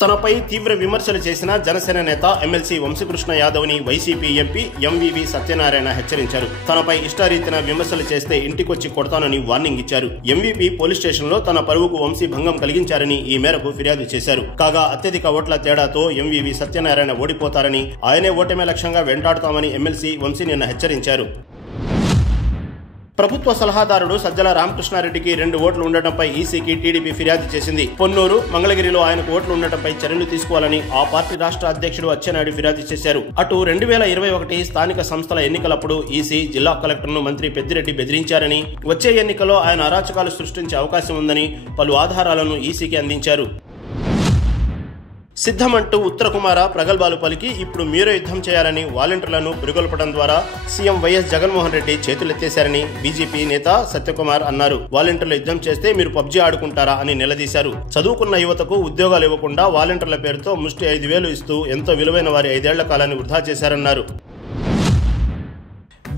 తనపై తీవ్ర విమర్శలు చేసిన జనసేన నేత ఎమ్మెల్సీ వంశీకృష్ణ యాదవ్ ని వైసీపీ ఎంపీ ఎంవీవీ సత్యనారాయణ హెచ్చరించారు. తనపై ఇష్టారీతిన విమర్శలు చేస్తే ఇంటికొచ్చి కొడతానని వార్నింగ్ ఇచ్చారు. ఎంవీపీ పోలీస్ స్టేషన్ లో తన పరువుకు వంశీ భంగం కలిగించారని ఈ మేరకు ఫిర్యాదు చేశారు. కాగా అత్యధిక ఓట్ల తేడాతో ఎంవీవీ సత్యనారాయణ ఓడిపోతారని, ఆయనే ఓటమే లక్ష్యంగా వెంటాడుతామని ఎమ్మెల్సీ వంశీ నిన్న హెచ్చరించారు. ప్రభుత్వ సలహాదారుడు సజ్జల రామకృష్ణారెడ్డికి 2 ఓట్లు ఉండటంపై ఈసీకి టీడీపీ ఫిర్యాదు చేసింది. పొన్నూరు, మంగళగిరిలో ఆయనకు ఓట్లు ఉండటంపై చర్యలు తీసుకోవాలని ఆ పార్టీ రాష్ట్ర అధ్యక్షుడు అచ్చెన్నాయుడు ఫిర్యాదు చేశారు. అటు 2021 స్థానిక సంస్థల ఎన్నికలప్పుడు ఈసీ జిల్లా కలెక్టర్ను మంత్రి పెద్దిరెడ్డి బెదిరించారని, వచ్చే ఎన్నికల్లో ఆయన అరాచకాలు సృష్టించే అవకాశం ఉందని పలు ఆధారాలను ఈసీకి అందించారు. సిద్ధమంటూ ఉత్తర కుమార ప్రగల్భాలు పలికి ఇప్పుడు మీరే యుద్ధం చేయాలని వాలంటీర్లను పురిగొల్పడం ద్వారా సీఎం వైఎస్ జగన్మోహన్ రెడ్డి చేతులెత్తేశారని బీజేపీ నేత సత్యకుమార్ అన్నారు. వాలంటీర్లు యుద్ధం చేస్తే మీరు పబ్జీ ఆడుకుంటారా అని నిలదీశారు. చదువుకున్న యువతకు ఉద్యోగాలు ఇవ్వకుండా వాలంటీర్ల పేరుతో ముష్టి 5,000 ఇస్తూ ఎంతో విలువైన వారి 5 ఏళ్ల కాలాన్ని వృధా చేశారన్నారు.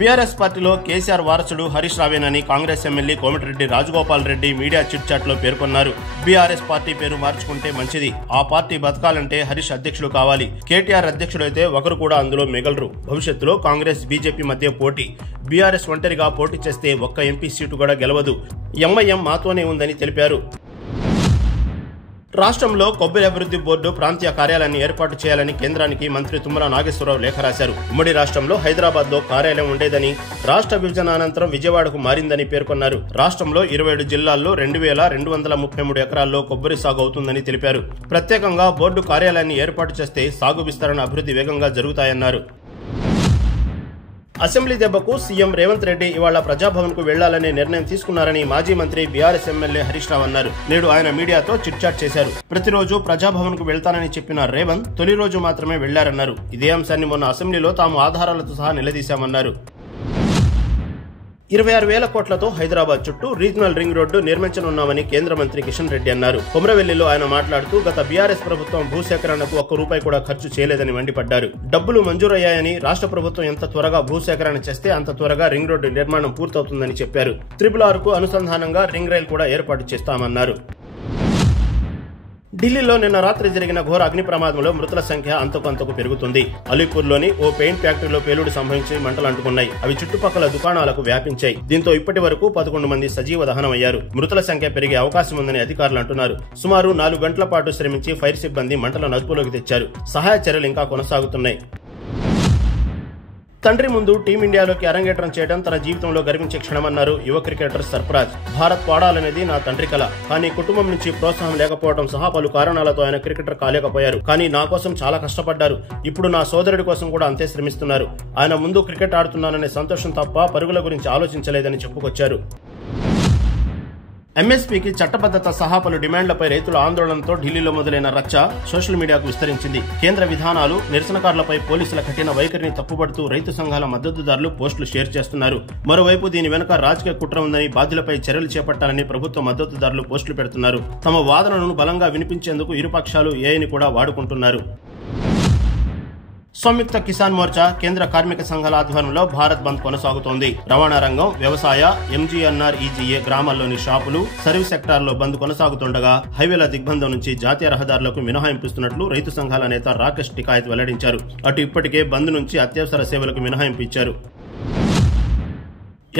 బీఆర్ఎస్ పార్టీలో కేసీఆర్ వారసుడు హరీష్ రావేనని Congress MLA Komatireddy Rajagopal Reddy media chit chat లో పేర్కొన్నారు. బీఆర్ఎస్ పార్టీ పేరు మార్చుకుంటే మంచిది. ఆ పార్టీ బతకాలంటే హరీష్ అధ్యక్షుడు కావాలి. కేటీఆర్ అధ్యక్షుడైతే ఒకరు కూడా అందులో మిగలరు. భవిష్యత్తులో కాంగ్రెస్ బీజేపీ మధ్య పోటీ. బీఆర్ఎస్ ఒంటరిగా పోటీ చేస్తే ఒక్క ఎంపీ సీటు కూడా గెలవదు. ఎంఐఎం మాతోనే ఉందని తెలిపారు. రాష్ట్రంలో కొబ్బరి అభివృద్ధి బోర్డు ప్రాంతీయ కార్యాలయాన్ని ఏర్పాటు చేయాలని కేంద్రానికి మంత్రి తుమ్మల నాగేశ్వరరావు లేఖ రాశారు. ఉమ్మడి రాష్ట్రంలో హైదరాబాద్ లో కార్యాలయం ఉండేదని, రాష్ట్ర విభజన అనంతరం విజయవాడకు మారిందని పేర్కొన్నారు. రాష్ట్రంలో 27 జిల్లాల్లో 2,233 ఎకరాల్లో కొబ్బరి సాగు అవుతుందని తెలిపారు. ప్రత్యేకంగా బోర్డు కార్యాలయాన్ని ఏర్పాటు చేస్తే సాగు విస్తరణ అభివృద్ధి వేగంగా జరుగుతాయన్నారు. అసెంబ్లీ దెబ్బకు సీఎం రేవంత్ రెడ్డి ఇవాళ ప్రజాభవన్ కు వెళ్లాలనే నిర్ణయం తీసుకున్నారని మాజీ మంత్రి బీఆర్ఎస్ ఎమ్మెల్యే హరీష్ రావు అన్నారు. నేడు ఆయన మీడియాతో చిట్ చాట్ చేశారు. ప్రతిరోజు ప్రజాభవన్ కు వెళ్తానని చెప్పిన రేవంత్ తొలి రోజు మాత్రమే వెళ్లారన్నారు. ఇదే అంశాన్ని మొన్న అసెంబ్లీలో తాము ఆధారాలతో సహా నిలదీశామన్నారు. 26,000 కోట్లతో హైదరాబాద్ చుట్టూ రీజనల్ రింగ్ రోడ్డు నిర్మించనున్నామని కేంద్ర మంత్రి కిషన్ రెడ్డి అన్నారు. కొమరవెల్లిలో ఆయన మాట్లాడుతూ గత బీఆర్ఎస్ ప్రభుత్వం భూసేకరణకు ₹1 కూడా ఖర్చు చేయలేదని మండిపడ్డారు. డబ్బులు మంజూరయ్యాయని, రాష్ట్ర ప్రభుత్వం ఎంత త్వరగా భూసేకరణ చేస్తే అంత త్వరగా రింగ్ రోడ్డు నిర్మాణం పూర్తవుతుందని చెప్పారు. RRR కు అనుసంధానంగా రింగ్ రైల్ కూడా ఏర్పాటు చేస్తామన్నారు. ఢిల్లీలో నిన్న రాత్రి జరిగిన ఘోర అగ్ని ప్రమాదంలో మృతుల సంఖ్య అంతకంతకు పెరుగుతుంది. అలీపూర్లోని ఓ పెయింట్ ఫ్యాక్టరీలో పేలుడు సంభవించి మంటలు అంటుకున్నాయి. అవి చుట్టుపక్కల దుకాణాలకు వ్యాపించాయి. దీంతో ఇప్పటి వరకు 11 మంది సజీవ దహనమయ్యారు. మృతుల సంఖ్య పెరిగే అవకాశం ఉందని అధికారులు అంటున్నారు. సుమారు 4 గంటల పాటు శ్రమించి ఫైర్ సిబ్బంది మంటలను అదుపులోకి తెచ్చారు. సహాయ చర్యలు ఇంకా కొనసాగుతున్నాయి. తండ్రి ముందు టీమిండియాలోకి అరంగేట్రం చేయడం తన జీవితంలో గర్వించే క్షణమన్నారు యువ క్రికెటర్ సర్ఫరాజ్. భారత్ ఆడాలనేది నా తండ్రి కల, కానీ కుటుంబం నుంచి ప్రోత్సాహం లేకపోవడం సహా పలు కారణాలతో ఆయన క్రికెటర్ కాలేకపోయారు. కానీ నా కోసం చాలా కష్టపడ్డారు. ఇప్పుడు నా సోదరుడి కోసం కూడా అంతే శ్రమిస్తున్నారు. ఆయన ముందు క్రికెట్ ఆడుతున్నాననే సంతోషం తప్ప పరుగుల గురించి ఆలోచించలేదని చెప్పుకొచ్చారు. ఎంఎస్పీకి చట్టబద్దత సహా పలు డిమాండ్లపై రైతుల ఆందోళనతో ఢిల్లీలో మొదలైన రచ్చ సోషల్ మీడియాకు విస్తరించింది. కేంద్ర విధానాలు, నిరసనకారులపై పోలీసుల కఠిన వైఖరిని తప్పుపడుతూ రైతు సంఘాల మద్దతుదారులు పోస్టులు షేర్ చేస్తున్నారు. మరోవైపు దీని వెనుక రాజకీయ కుట్ర ఉందని, బాధ్యులపై చర్యలు చేపట్టాలని ప్రభుత్వ మద్దతుదారులు పోస్టులు పెడుతున్నారు. తమ వాదనలను బలంగా వినిపించేందుకు ఇరుపక్షాలు ఏఐని కూడా వాడుకుంటున్నారు. సంయుక్త కిసాన్ మోర్చా, కేంద్ర కార్మిక సంఘాల ఆధ్వర్యంలో భారత్ బంద్ కొనసాగుతోంది. రవాణా రంగం, వ్యవసాయ, ఎంజీఎన్ఆర్ఈజీఏ గ్రామాల్లోని షాపులు, సర్వీస్ సెక్టార్లో బంద్ కొనసాగుతుండగా హైవేల దిగ్బంధం నుంచి జాతీయ రహదారులకు మినహాయింపిస్తున్నట్లు రైతు సంఘాల నేత రాకేష్ టికాయత్ వెల్లడించారు. అటు ఇప్పటికే బంద్ నుంచి అత్యవసర సేవలకు మినహాయింపు ఇచ్చారు.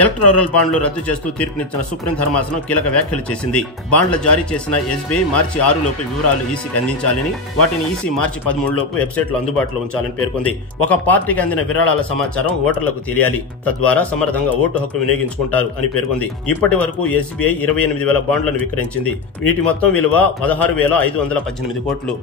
ఎలక్టోరల్ బాండ్లు రద్దు చేస్తూ తీర్పునిచ్చిన సుప్రీం ధర్మాసనం కీలక వ్యాఖ్యలు చేసింది. బాండ్లు జారీ చేసిన ఎస్బీఐ మార్చి 6 లోపు వివరాలు ఈసీకి అందించాలని, వాటిని ఈసీ మార్చి 13 లోపు వెబ్సైట్లో అందుబాటులో ఉంచాలని పేర్కొంది. ఒక పార్టీకి అందిన విరాళాల సమాచారం ఓటర్లకు తెలియాలి, తద్వారా సమర్థంగా ఓటు హక్కు వినియోగించుకుంటారు అని పేర్కొంది. ఇప్పటి వరకు ఎస్బీఐ 28,000 బాండ్లను విక్రయించింది. వీటి మొత్తం విలువ 16,518 కోట్లు.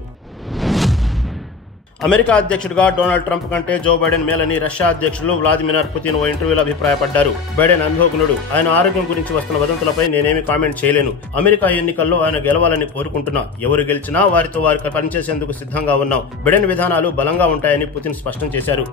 అమెరికా అధ్యక్షుడిగా డొనాల్డ్ ట్రంప్ కంటే జో బైడెన్ మేలని రష్యా అధ్యక్షులు వ్లాదిమిర్ పుతిన్ ఓ ఇంటర్వ్యూలో అభిప్రాయపడ్డారు. బైడెన్ అనుభవజ్ఞుడు, ఆయన ఆరోగ్యం గురించి వస్తున్న వదంతులపై నేనేమీ కామెంట్ చేయలేను. అమెరికా ఎన్నికల్లో ఆయన గెలవాలని కోరుకుంటున్నా. ఎవరు గెలిచినా వారితో వారికి పనిచేసేందుకు సిద్ధంగా ఉన్నాం. బైడెన్ విధానాలు బలంగా ఉంటాయని పుతిన్ స్పష్టం చేశారు.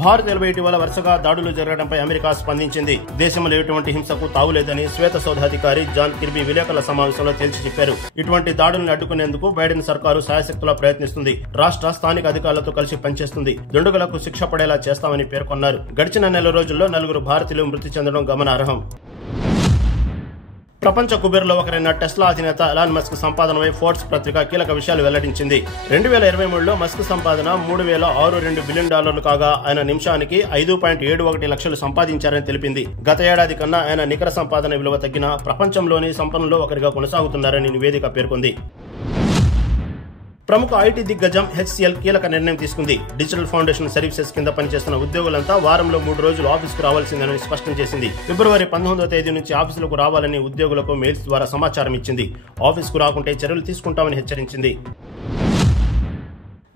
భారతీయులపై ఇటీవల వరుసగా దాడులు జరగడంపై అమెరికా స్పందించింది. దేశంలో ఎటువంటి హింసకు తావులేదని శ్వేత సౌధాధికారి జాన్ కిర్బీ విలేకరుల సమావేశంలో తేల్చి చెప్పారు. ఇటువంటి దాడులను అడ్డుకునేందుకు బైడెన్ సర్కారు శాయశక్తులా ప్రయత్నిస్తుంది. రాష్ట్ర, స్థానిక అధికారులతో కలిసి పనిచేస్తుంది. దుండగులకు శిక్ష పడేలా చేస్తామని పేర్కొన్నారు. గడిచిన నెల రోజుల్లో 4 భారతీయులు మృతి చెందడం గమనార్హం. ప్రపంచ కుబేర్లో ఒకరైన టెస్లా అధినేత ఎలాన్ మస్క్ సంపాదనపై ఫోర్బ్స్ పత్రిక కీలక విషయాలు వెల్లడించింది. 2023లో మస్క్ సంపాదన $3,062 బిలియన్ కాగా ఆయన నిమిషానికి 5.71 లక్షలు సంపాదించారని తెలిపింది. గత ఏడాది కన్నా ఆయన నికర సంపాదన విలువ తగ్గిన ప్రపంచంలోని సంపన్నుల్లో ఒకరిగా కొనసాగుతున్నారని నివేదిక పేర్కొంది. ప్రముఖ ఐటీ దిగ్గజం HCL కీలక నిర్ణయం తీసుకుంది. డిజిటల్ ఫౌండేషన్ సర్వీసెస్ కింద పనిచేస్తున్న ఉద్యోగులంతా వారంలో 3 రోజులు ఆఫీసుకు రావాల్సిందని స్పష్టం చేసింది. ఫిబ్రవరి 19వ తేదీ నుంచి ఆఫీసులకు రావాలని ఉద్యోగులకు మెయిల్స్ ద్వారా సమాచారం ఇచ్చింది. ఆఫీసుకు రాకుంటే చర్యలు తీసుకుంటామని హెచ్చరించింది.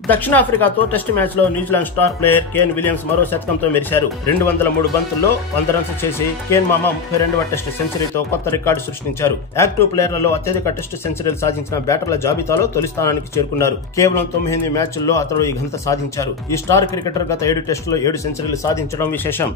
దక్షిణాఫ్రికాతో టెస్ట్ మ్యాచ్ లో New Zealand star player Kane Williams మరో శతకంతో మెరిశారు. 203 బంతుల్లో 100 రన్స్ చేసి కేన్ మామ 32వ టెస్ట్ సెంచరీతో కొత్త రికార్డు సృష్టించారు. యాక్టివ్ ప్లేయర్లలో అత్యధిక టెస్ట్ సెంచరీలు సాధించిన బ్యాటర్ల జాబితాలో తొలి స్థానానికి చేరుకున్నారు. కేవలం 9 మ్యాచ్ల్లో అతడు ఈ ఘనత సాధించారు. ఈ స్టార్ క్రికెటర్ గత 7 టెస్టుల్లో 7 సెంచరీలు సాధించడం విశేషం.